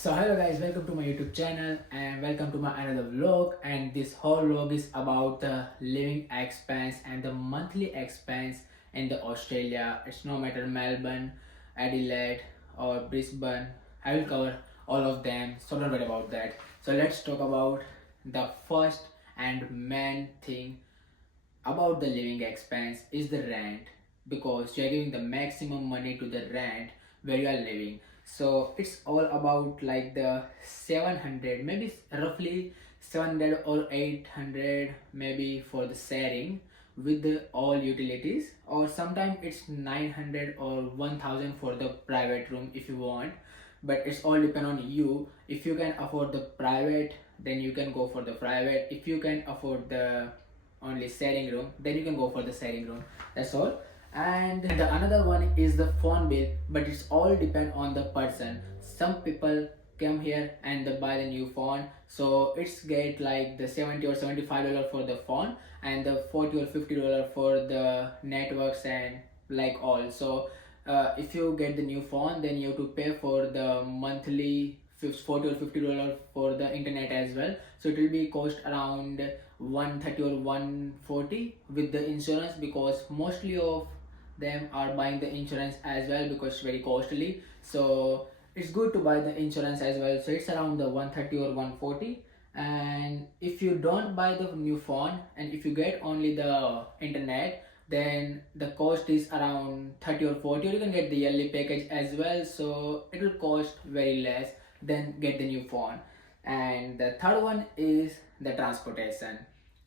So hello guys, welcome to my YouTube channel and welcome to my another vlog, and this whole vlog is about the living expense and the monthly expense in the Australia. It's no matter Melbourne, Adelaide or Brisbane. I will cover all of them, so don't worry about that. So let's talk about the first and main thing about the living expense is the rent, because you're giving the maximum money to the rent where you are living. So it's all about like the 700, maybe roughly 700 or 800 maybe for the sharing with the all utilities, or sometimes it's 900 or 1000 for the private room if you want. But it's all depend on you. If you can afford the private, then you can go for the private. If you can afford the only sharing room, then you can go for the sharing room. That's all. And the another one is the phone bill, but it's all depend on the person. Some people come here and they buy the new phone, so it's get like the 70 or $75 for the phone, and the 40 or $50 for the networks and like all. So if you get the new phone, then you have to pay for the monthly 40 or $50 for the internet as well. So it will be cost around 130 or 140 with the insurance, because mostly of them are buying the insurance as well because it's very costly. So it's good to buy the insurance as well. So it's around the 130 or 140. And if you don't buy the new phone and if you get only the internet, then the cost is around 30 or 40, or you can get the yearly package as well, so it will cost very less than get the new phone. And the third one is the transportation.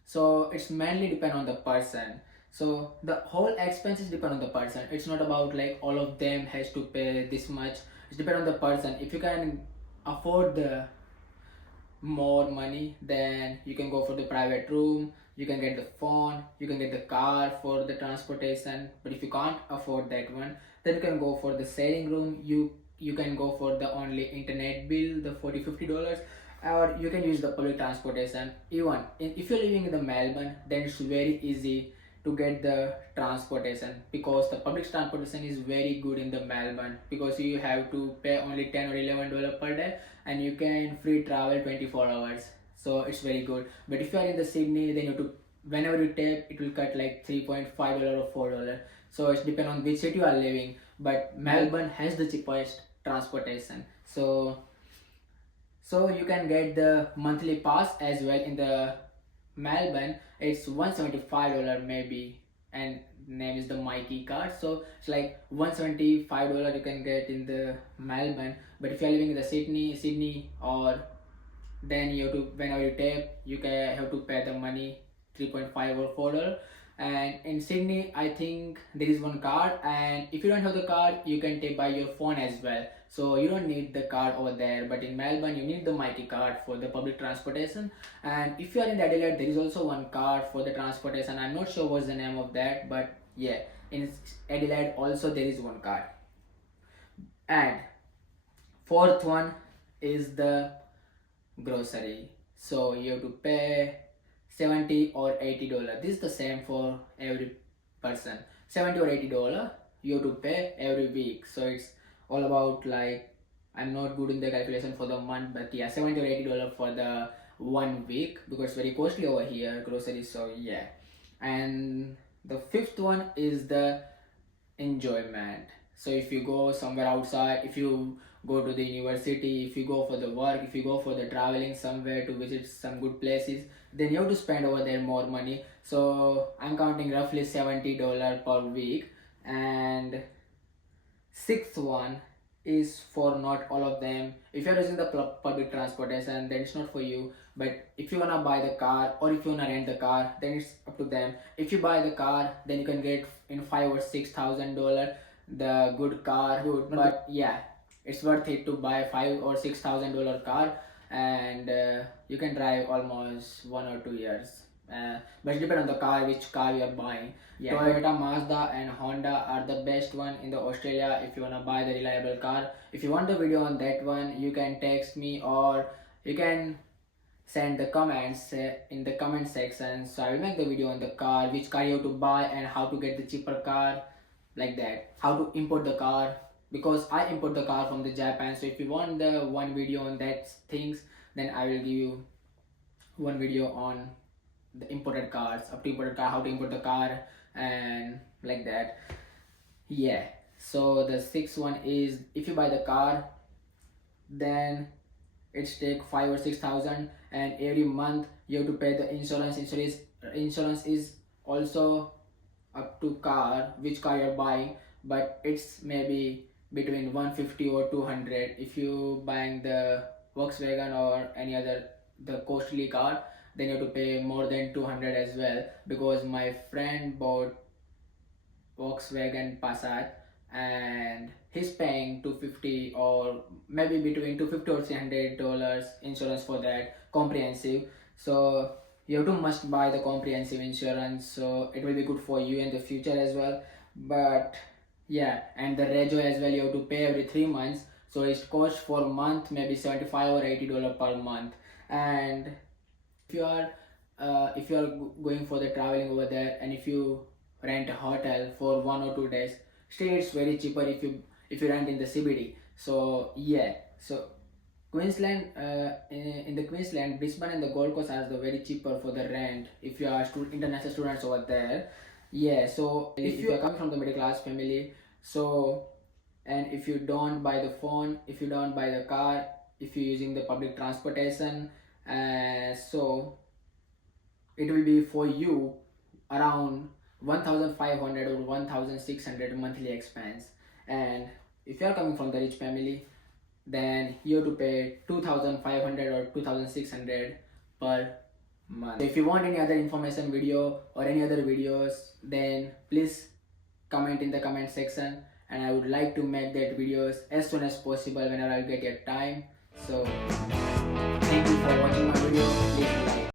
So it's mainly depend on the person. So the whole expenses depend on the person. It's not about like all of them has to pay this much. It's depend on the person. If you can afford the more money, then you can go for the private room, you can get the phone, you can get the car for the transportation. But if you can't afford that one, then you can go for the sharing room. You can go for the only internet bill, the 40 $50, or you can use the public transportation. Even if you're living in the Melbourne, then it's very easy to get the transportation, because the public transportation is very good in the Melbourne, because you have to pay only 10 or $11 per day, and you can free travel 24 hours. So it's very good. But if you are in the Sydney, then you have to, whenever you tap, it will cut like $3.5 or $4. So it's depend on which city you are living. But Melbourne has the cheapest transportation. So you can get the monthly pass as well in the Melbourne. It's $175 maybe, and name is the Mikey card. So it's like $175 you can get in the Melbourne. But if you're living in the Sydney, or then you have to, whenever you tap, you can have to pay the money 3.5 or $4. And in Sydney, I think there is one card, and if you don't have the card, you can tap by your phone as well. So you don't need the card over there. But in Melbourne, you need the Mighty card for the public transportation. And if you are in Adelaide, there is also one card for the transportation. I'm not sure what's the name of that, but yeah, in Adelaide also there is one card. And fourth one is the grocery. So you have to pay 70 or $80. This is the same for every person. 70 or $80 you have to pay every week. So it's all about like, I'm not good in the calculation for the month, but yeah, 70 or $80 for the 1 week, because it's very costly over here groceries. So yeah. And the fifth one is the enjoyment. So if you go somewhere outside, if you go to the university, if you go for the work, if you go for the traveling somewhere to visit some good places, then you have to spend over there more money. So I'm counting roughly $70 per week. And sixth one is for not all of them. If you're using the public transportation, then it's not for you. But if you wanna buy the car, or if you wanna rent the car, then it's up to them. If you buy the car, then you can get in $5 or $6,000 the good car. Good, but yeah, it's worth it to buy $5 or $6,000 car, and you can drive almost 1 or 2 years. But it depends on the car, which car you are buying. Yeah, Toyota, Mazda and Honda are the best one in the Australia if you wanna buy the reliable car. If you want the video on that one, you can text me, or you can send the comments in the comment section. So I will make the video on the car, which car you have to buy and how to get the cheaper car, like that. How to import the car, because I import the car from the Japan. So if you want the one video on that things, then I will give you one video on the imported cars, up to imported car, how to import the car, and like that. Yeah. So the sixth one is, if you buy the car, then it's take 5 or 6 thousand, and every month you have to pay the insurance. Insurance is also up to car, which car you're buying, but it's maybe between 150 or 200. If you buying the Volkswagen or any other the costly car, then you have to pay more than 200 as well, because my friend bought Volkswagen Passat and he's paying 250 or maybe between 250 or $300 insurance for that comprehensive. So you have to must buy the comprehensive insurance, so it will be good for you in the future as well. But yeah, and the rego as well, you have to pay every 3 months, so it costs for a month maybe 75 or $80 per month. And if you are going for the traveling over there, and if you rent a hotel for 1 or 2 days, still it's very cheaper if you rent in the CBD. So yeah, so Queensland, in the Queensland, Brisbane and the Gold Coast are the very cheaper for the rent if you are international students over there. Yeah, so if you are coming from the middle class family, so, and if you don't buy the phone, if you don't buy the car, if you're using the public transportation, so it will be for you around 1500 or 1600 monthly expense. And if you are coming from the rich family, then you have to pay 2500 or 2600 per month. So if you want any other information video or any other videos, then please comment in the comment section, and I would like to make that videos as soon as possible whenever I get your time. So thank you for watching